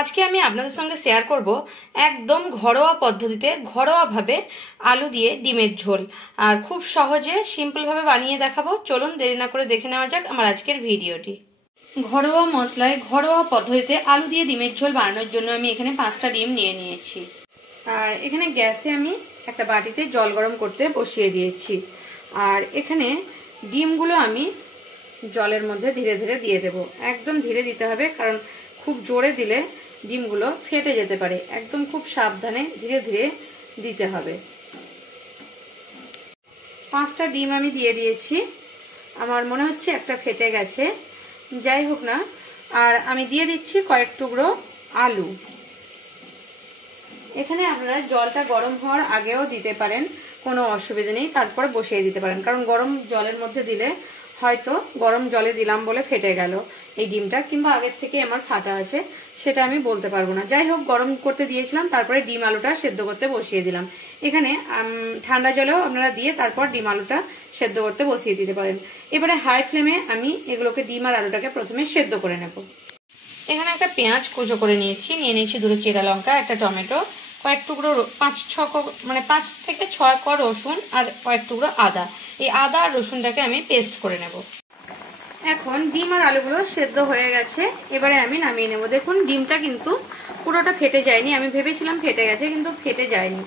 আজকে আমি আপনাদের সঙ্গে শেয়ার করব একদম ঘরোয়া পদ্ধতিতে ঘরোয়াভাবে আলু দিয়ে ডিমের ঝোল। আর খুব সহজে সিম্পলভাবে বানিয়ে দেখাবো। চলুন দেরি না করে দেখে নেওয়া যাক আমার আজকের ভিডিওটি। ঘরোয়া মশলায় ঘরোয়া পদ্ধতিতে আলু দিয়ে ডিমের ঝোল বানানোর জন্য আমি এখানে 5টা ডিম নিয়ে নিয়েছি। আর এখানে গ্যাসে আমি একটা বাটিতে জল গরম করতে বসিয়ে দিয়েছি। আর এখানে ডিমগুলো আমি জলের মধ্যে ধীরে ধীরে দিয়ে দেব। একদম ধীরে দিতে হবে, কারণ খুব জোরে দিলে ডিমগুলো ফেটে যেতে পারে। একদম খুব সাবধানে ধীরে ধীরে দিতে হবে। 5টা ডিম আমি দিয়ে দিয়েছি। আমার মনে হচ্ছে একটা ফেটে গেছে, যাই হোক না। আর আমি দিয়ে দিচ্ছি কয়েক টুকরো আলু। এখানে আপনারা জলটা গরম হওয়ার আগেও দিতে পারেন, কোনো অসুবিধা নেই। তারপর বসিয়ে দিতে পারেন, কারণ গরম জলের মধ্যে দিলে হয়তো গরম জলে দিলাম বলে ফেটে গেল এই ডিমটা, কিংবা আগের থেকে আমার ফাটা আছে, সেটা আমি বলতে পারবো না। যাই হোক, গরম করতে দিয়েছিলাম, তারপরে ডিম আলুটা সেদ্ধ করতে বসিয়ে দিলাম। এখানে ঠান্ডা জলেও আপনারা দিয়ে তারপর ডিম আলুটা সেদ্ধ করতে বসিয়ে দিতে পারেন। এবারে হাই ফ্লেমে আমি এগুলোকে ডিম আর আলুটাকে প্রথমে সেদ্ধ করে নেব। এখানে একটা পেঁয়াজ কুচো করে নিয়েছি, নিয়ে নিয়েছি দুটো চেরা লঙ্কা, একটা টমেটো, কয়েক টুকরো 5 থেকে 6 কোয়া রসুন, আর কয়েক টুকরো আদা। এই আদা আর রসুনটাকে আমি পেস্ট করে নেব। এখন ডিম আর আলুগুলো সেদ্ধ হয়ে গেছে, এবারে আমি নামিয়ে নেব। দেখুন ডিমটা কিন্তু পুরোটা ফেটে যায়নি। আমি ভেবেছিলাম ফেটে গেছে, কিন্তু ফেটে যায়নি,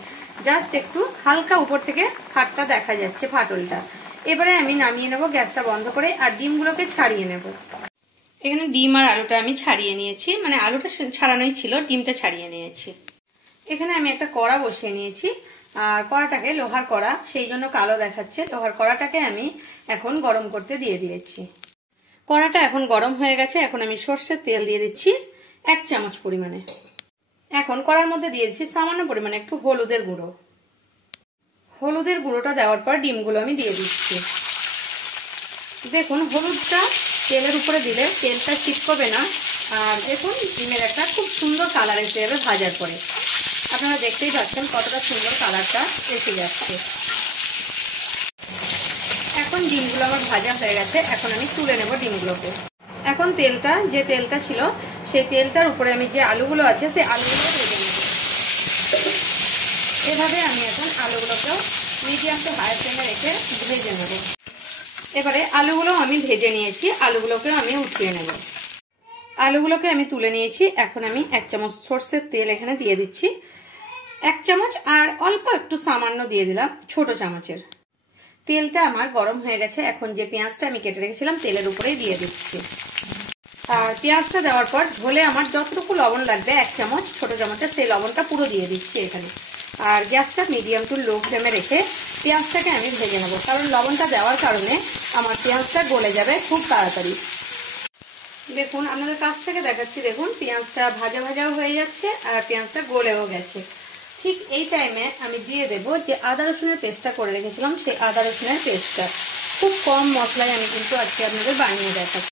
জাস্ট একটু হালকা উপর থেকে ফাটটা দেখা যাচ্ছে, ফাটলটা। এবারে আমি নামিয়ে নেব গ্যাসটা বন্ধ করে, আর ডিমগুলোকে ছাড়িয়ে নেব। এখানে ডিম আর আলুটা আমি ছাড়িয়ে নিয়েছি, মানে আলুটা ছাড়ানোই ছিল, ডিমটা ছাড়িয়ে নিয়েছি। এখানে আমি একটা কড়া বসিয়ে নিয়েছি, আর কড়াটাকে লোহার কড়া, সেই জন্য কালো দেখাচ্ছে। লোহার কড়াটাকে আমি এখন গরম করতে দিয়ে দিয়েছি। কড়াটা এখন গরম হয়ে গেছে। এখন আমি সর্ষের তেল দিয়ে দিচ্ছি 1 চামচ পরিমাণে। এখন কড়ার মধ্যে দিয়ে দিচ্ছি সামান্য পরিমাণে একটু হলুদের গুঁড়ো। হলুদের গুঁড়োটা দেওয়ার পর ডিমগুলো আমি দিয়ে দিচ্ছি। দেখুন হলুদটা তেলের উপরে দিলে তেলটা চিপকবে না, আর দেখুন ডিমের একটা খুব সুন্দর কালার এসে যাবে ভাজার পরে। আপনারা দেখতেই পাচ্ছেন কতটা সুন্দর কালারটা এসে যাচ্ছে। এখন ডিমগুলো আমার ভাজা হয়ে গেছে, এখন আমি তুলে নেব ডিমগুলোকে। এখন যে তেলটা ছিল, সেই তেলটার উপরে আমি যে আলুগুলো আছে সেই আলুগুলো ভেজে নেব। এভাবে আমি এখন আলুগুলোকেও মিডিয়াম টু হাই ফ্লেমে রেখে ভেজে নেব। এবারে আলুগুলো আমি ভেজে নিয়েছি, আলুগুলোকেও আমি উঠিয়ে নেব। আলুগুলোকে আমি তুলে নিয়েছি। এখন আমি 1 চামচ সর্ষের তেল এখানে দিয়ে দিচ্ছি, 1 চামচ, আর অল্প একটু সামান্য দিয়ে দিলাম ছোট চামচের। তেলটা আমার গরম হয়ে গেছে। এখন যে পেঁয়াজটা আমি কেটে রেখেছিলাম তেলের উপরেই দিয়ে দিচ্ছি। আর পেঁয়াজটা দেওয়ার পর ঝোলে আমার যতটুকু লবণ লাগবে 1 চামচ ছোট চামচটা, সেই লবণটা পুরো দিয়ে দিচ্ছি এখানে। আর গ্যাসটা মিডিয়াম টু লো ফ্লেমে রেখে পেঁয়াজটাকে আমি ভেজে নেবো, কারণ লবণটা দেওয়ার কারণে আমার পেঁয়াজটা গলে যাবে খুব তাড়াতাড়ি। দেখুন আপনাদের কাছ থেকে দেখাচ্ছি, দেখুন পেঁয়াজটা ভাজা ভাজাও হয়ে যাচ্ছে আর পেঁয়াজটা গলেও গেছে। ঠিক এই টাইমে আমি দিয়ে দেব যে আদা রসুনের পেস্টটা করে রেখেছিলাম, সেই আদা রসুনের পেস্টটা। খুব কম মশলায় আমি কিন্তু আজকে আপনাদের বানিয়ে দেখাচ্ছি।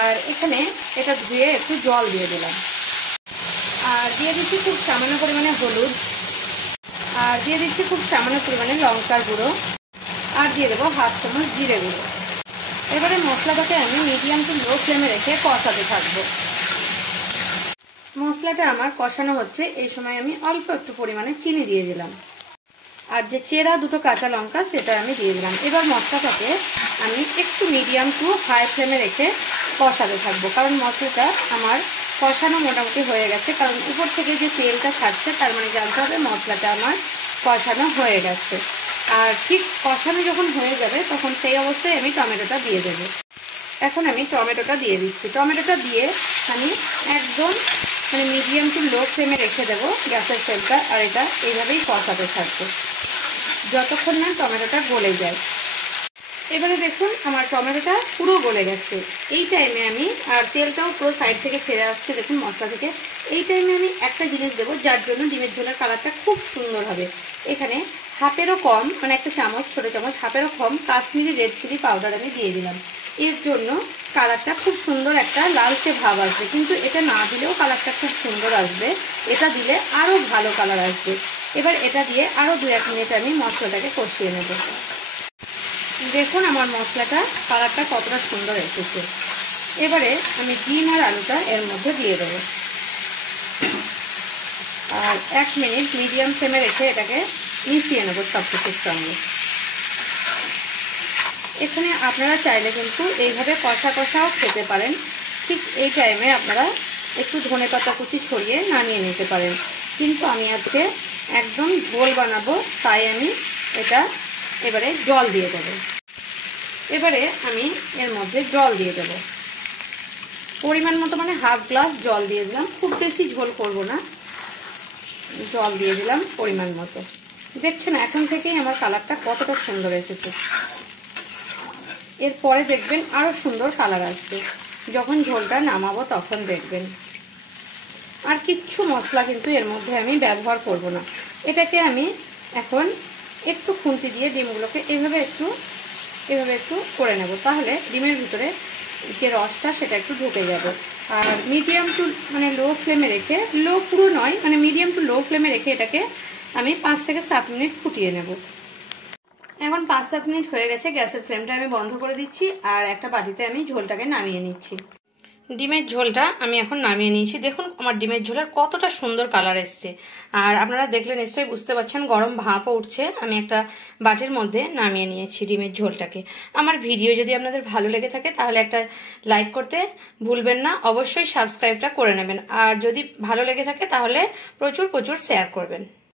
আর এখানে এটা ধুয়ে একটু জল দিয়ে দিলাম, আর দিয়ে দিচ্ছি খুব সামান্য পরিমাণে হলুদ, আর দিয়ে দিচ্ছি খুব সামান্য পরিমাণে লঙ্কার গুঁড়ো, আর দিয়ে দেবো 1/2 চামচ জিরে গুঁড়ো। এবারে মশলাটাকে আমি মিডিয়াম টু লো ফ্লেমে রেখে কষাতে থাকবো। মশলাটা আমার কষানো হচ্ছে, এই সময় আমি অল্প একটু পরিমাণে চিনি দিয়ে দিলাম, আর যে চেরা দুটো কাঁচা লঙ্কা সেটা আমি দিয়ে দিলাম। এবার মশলাটাকে আমি একটু মিডিয়াম টু হাই ফ্লেমে রেখে কষাতে থাকবো, কারণ মশলাটা আমার কষানো মোটামুটি হয়ে গেছে। কারণ উপর থেকে যে তেলটা ছাড়ছে, তার মানে জানতে হবে মশলাটা আমার কষানো হয়ে গেছে। আর ঠিক কষানো যখন হয়ে যাবে তখন সেই অবস্থায় আমি টমেটোটা দিয়ে দেবো। এখন আমি টমেটোটা দিয়ে দিচ্ছি। টমেটোটা দিয়ে আমি একদম মিডিয়াম টু লো ফ্লেমে রেখে দেবো গ্যাসের ফ্লেমটা, আর এটা এইভাবেই কষাতে থাকবে যতক্ষণ না টমেটোটা গলে যায়। এবারে দেখুন আমার টমেটোটা পুরো গলে গেছে। এই টাইমে আমি, আর তেলটাও পুরো সাইড থেকে ছেড়ে আসছে দেখুন মশলা থেকে, এই টাইমে আমি একটা জিনিস দেবো যার জন্য ডিমের ঝোলের কালারটা খুব সুন্দর হবে। এখানে হাফেরও কম, মানে একটা চামচ, ছোট চামচ হাফেরও কম কাশ্মীরি রেড চিলি পাউডার আমি দিয়ে দিলাম। এর জন্য কালারটা খুব সুন্দর একটা লালচে ভাব আসবে, কিন্তু এটা না দিলেও কালারটা খুব সুন্দর আসবে, এটা দিলে আরও ভালো কালার আসবে। এবার এটা দিয়ে আরও 2-1 মিনিট আমি মশলাটাকে কষিয়ে নেব। দেখুন আমার মশলাটা কালারটা কতটা সুন্দর এসেছে। এবারে আমি ডিম আর আলুটা এর মধ্যে দিয়ে দেবো। আর 1 মিনিট মিডিয়াম ফ্লেমে রেখে এটাকে মিশিয়ে নেব সব কিছুর সঙ্গে। এখানে আপনারা চাইলে কিন্তু এইভাবে কষা কষাও খেতে পারেন। ঠিক এই টাইমে আপনারা একটু ধনেপাতা কুচি ছড়িয়ে নামিয়ে নিতে পারেন, কিন্তু আমি আজকে একদম ঝোল বানাবো, তাই আমি এটা এবারে জল দিয়ে দেবো। এবারে আমি এর মধ্যে জল দিয়ে দেবো পরিমাণ মতো, মানে হাফ গ্লাস জল দিয়ে দিলাম, খুব বেশি ঝোল করব না, জল দিয়ে দিলাম পরিমাণ মতো। দেখছেন এখন থেকেই আমার কালারটা কতটা সুন্দর এসেছে। এরপরে দেখবেন আরো সুন্দর কালার আসবে, যখন ঝোলটা নামাবো তখন দেখবেন। আর কিচ্ছু মশলা কিন্তু এর মধ্যে আমি ব্যবহার করব না। এটাকে আমি এখন একটু খুন্তি দিয়ে ডিমগুলোকে এভাবে একটু করে নেব, তাহলে ডিমের ভিতরে যে রসটা সেটা একটু ঢুকে যাবে। আর মিডিয়াম টু মানে লো ফ্লেমে রেখে, লো পুরো নয়, মানে মিডিয়াম টু লো ফ্লেমে রেখে এটাকে আমি 5 থেকে 7 মিনিট ফুটিয়ে নেব। এখন 5-7 মিনিট হয়ে গেছে, গ্যাসের ফ্লেমটা আমি বন্ধ করে দিচ্ছি আর একটা বাটিতে আমি ঝোলটাকে নামিয়ে নিচ্ছি। ডিমের ঝোলটা আমি এখন নামিয়ে নিয়েছি। দেখুন আমার ডিমের ঝোলের কতটা সুন্দর কালার এসছে, আর আপনারা দেখলে নিশ্চয়ই বুঝতে পারছেন গরম ভাপও উঠছে। আমি একটা বাটির মধ্যে নামিয়ে নিয়েছি ডিমের ঝোলটাকে। আমার ভিডিও যদি আপনাদের ভালো লেগে থাকে তাহলে একটা লাইক করতে ভুলবেন না, অবশ্যই সাবস্ক্রাইবটা করে নেবেন, আর যদি ভালো লেগে থাকে তাহলে প্রচুর শেয়ার করবেন।